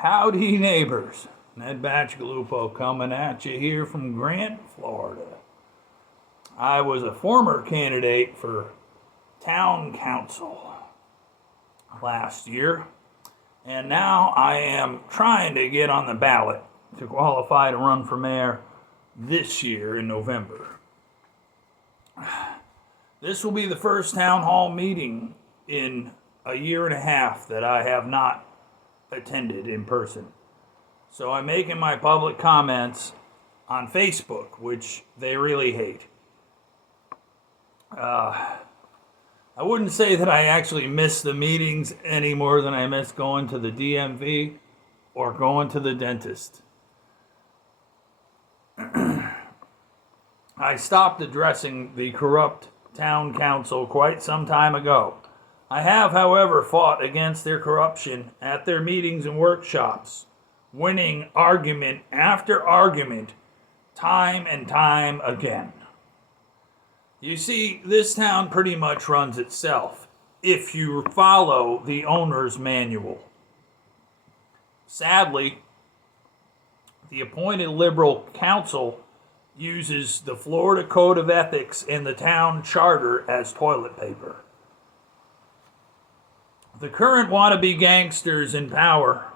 Howdy, neighbors. Ned Bacigalupo coming at you here from Grant, Florida. I was a former candidate for town council last year, and now I am trying to get on the ballot to qualify to run for mayor this year in November. This will be the first town hall meeting in a year and a half that I have not attended in person. So I'm making my public comments on Facebook, which they really hate. I wouldn't say that I actually miss the meetings any more than I miss going to the DMV or going to the dentist. I stopped addressing the corrupt town council quite some time ago. I have, however, fought against their corruption at their meetings and workshops, winning argument after argument, time and time again. You see, this town pretty much runs itself if you follow the owner's manual. Sadly, the appointed liberal council uses the Florida Code of Ethics and the town charter as toilet paper. The current wannabe gangsters in power,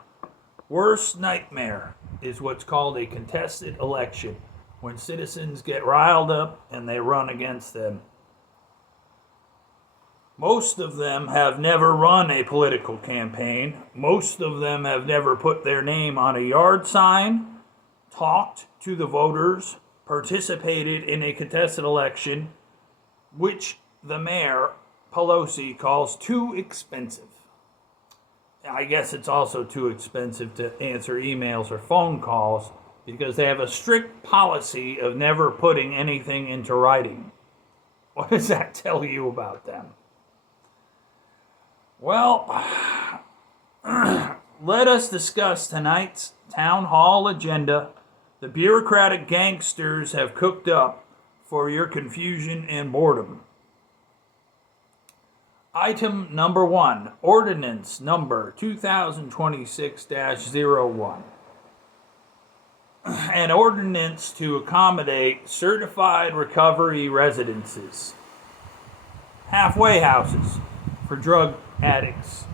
worst nightmare is what's called a contested election, when citizens get riled up and they run against them. Most of them have never run a political campaign. Most of them have never put their name on a yard sign, talked to the voters, participated in a contested election, which the mayor, Pelosi, calls too expensive. I guess it's also too expensive to answer emails or phone calls because they have a strict policy of never putting anything into writing. What does that tell you about them? Well, let us discuss tonight's town hall agenda the bureaucratic gangsters have cooked up for your confusion and boredom. Item number 1, ordinance number 2026-01. An ordinance to accommodate certified recovery residences, halfway houses for drug addicts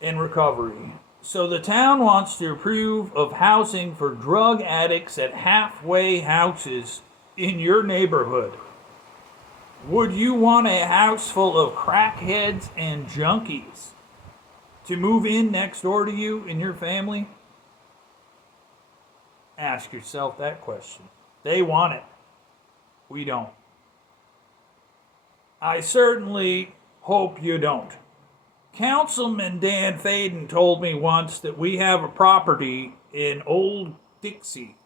in recovery. So the town wants to approve of housing for drug addicts at halfway houses in your neighborhood. Would you want a house full of crackheads and junkies to move in next door to you and your family? Ask yourself that question. They want it. We don't. I certainly hope you don't. Councilman Dan Faden told me once that we have a property in Old Dixie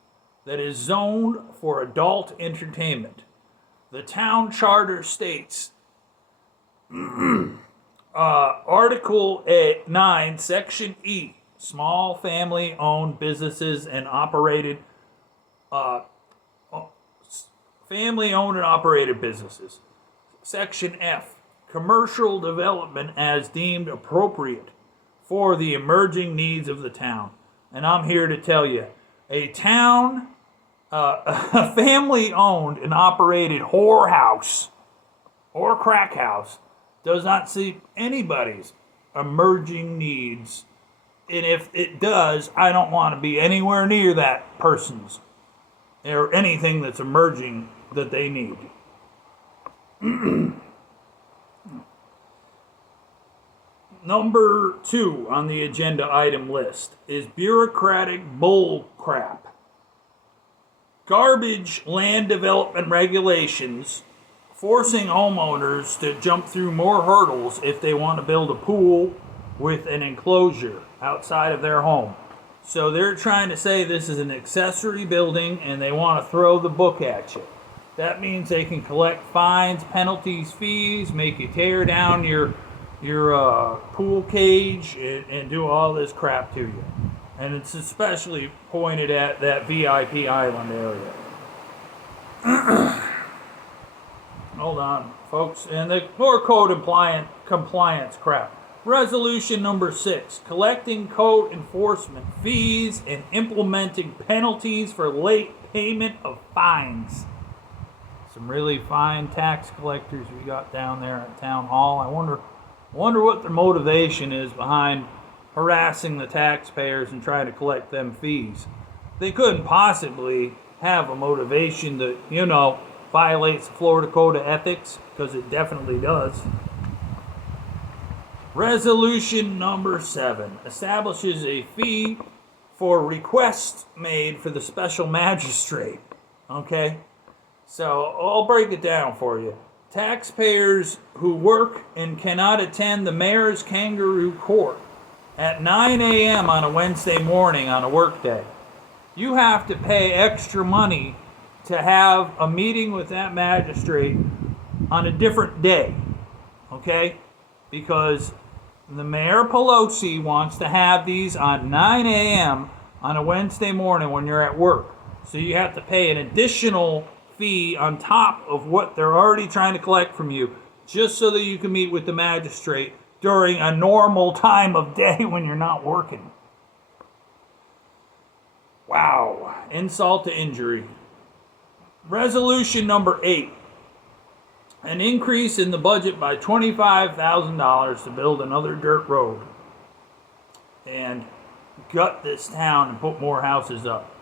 that is zoned for adult entertainment. The town charter states, Article 9, Section E, small family-owned businesses and operated, family-owned and operated businesses. Section F, commercial development as deemed appropriate for the emerging needs of the town. And I'm here to tell you, a town, a family-owned and operated whorehouse or crack house does not see anybody's emerging needs. And if it does, I don't want to be anywhere near that person's or anything that's emerging that they need. Number 2 on the agenda item list is bureaucratic bull crap. Garbage land development regulations forcing homeowners to jump through more hurdles if they want to build a pool with an enclosure outside of their home. So they're trying to say this is an accessory building and they want to throw the book at you. That means they can collect fines, penalties, fees, make you tear down your pool cage and do all this crap to you. And it's especially pointed at that VIP island area. Hold on, folks. And the more code compliance crap. Resolution number 6, collecting code enforcement fees and implementing penalties for late payment of fines. Some really fine tax collectors we got down there at Town Hall. I wonder what their motivation is behind harassing the taxpayers and trying to collect them fees. They couldn't possibly have a motivation that, violates the Florida Code of Ethics, because it definitely does. Resolution number 7 establishes a fee for requests made for the special magistrate. Okay? So I'll break it down for you. Taxpayers who work and cannot attend the mayor's kangaroo court at 9 a.m. on a Wednesday morning on a workday, you have to pay extra money to have a meeting with that magistrate on a different day. Okay? Because the Mayor Pelosi wants to have these on 9 a.m. on a Wednesday morning when you're at work. So you have to pay an additional fee on top of what they're already trying to collect from you, just so that you can meet with the magistrate during a normal time of day when you're not working. Wow. Insult to injury. Resolution number 8. An increase in the budget by $25,000 to build another dirt road and gut this town and put more houses up.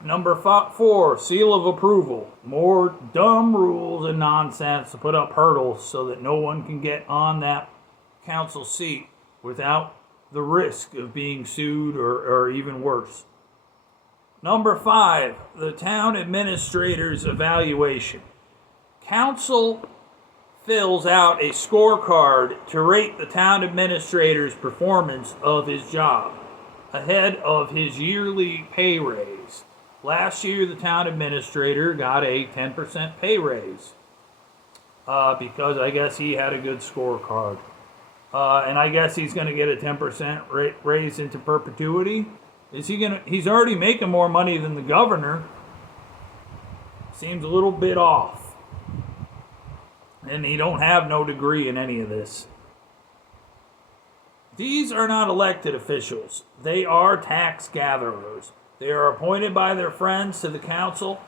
Number 4, seal of approval. More dumb rules and nonsense to put up hurdles so that no one can get on that council seat without the risk of being sued or even worse. Number 5, the town administrator's evaluation. Council fills out a scorecard to rate the town administrator's performance of his job ahead of his yearly pay raise. Last year, the town administrator got a 10% pay raise because I guess he had a good scorecard. And I guess he's going to get a 10% raise into perpetuity. He's already making more money than the governor. Seems a little bit off. And he don't have no degree in any of this. These are not elected officials. They are tax gatherers. They are appointed by their friends to the council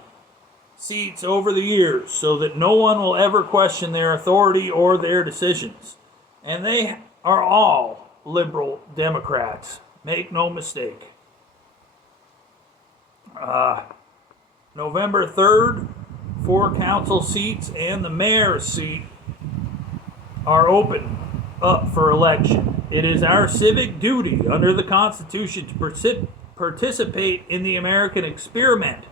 seats over the years so that no one will ever question their authority or their decisions. And they are all liberal Democrats. Make no mistake. November 3rd, 4 council seats and the mayor's seat are open up for election. It is our civic duty under the Constitution to participate in the American experiment,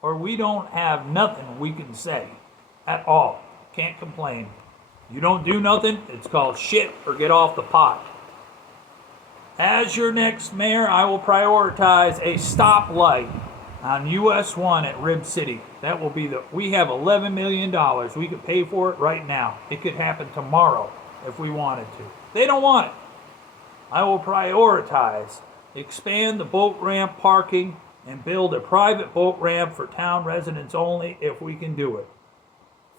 or we don't have nothing we can say at all. Can't complain. You don't do nothing, it's called shit or get off the pot. As your next mayor, I will prioritize a stoplight on US 1 at Rib City. That will be we have $11 million. We could pay for it right now. It could happen tomorrow if we wanted to. They don't want it. I will prioritize, expand the boat ramp parking, and build a private boat ramp for town residents only if we can do it.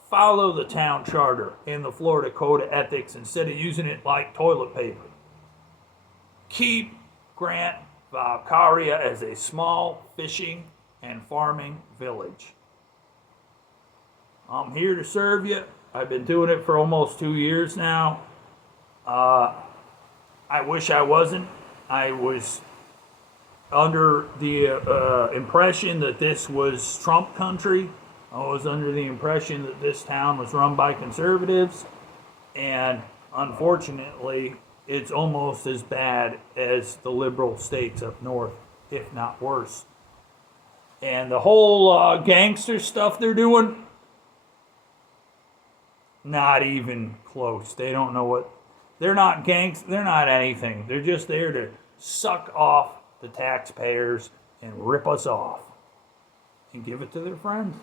Follow the town charter and the Florida Code of Ethics instead of using it like toilet paper. Keep Grant Valcaria as a small fishing and farming village. I'm here to serve you. I've been doing it for almost 2 years now. I wish I wasn't. I was under the impression that this was Trump country. I was under the impression that this town was run by conservatives. And unfortunately, it's almost as bad as the liberal states up north, if not worse. And the whole gangster stuff they're doing, not even close. They don't know what... They're not gangs. They're not anything. They're just there to suck off the taxpayers and rip us off and give it to their friends.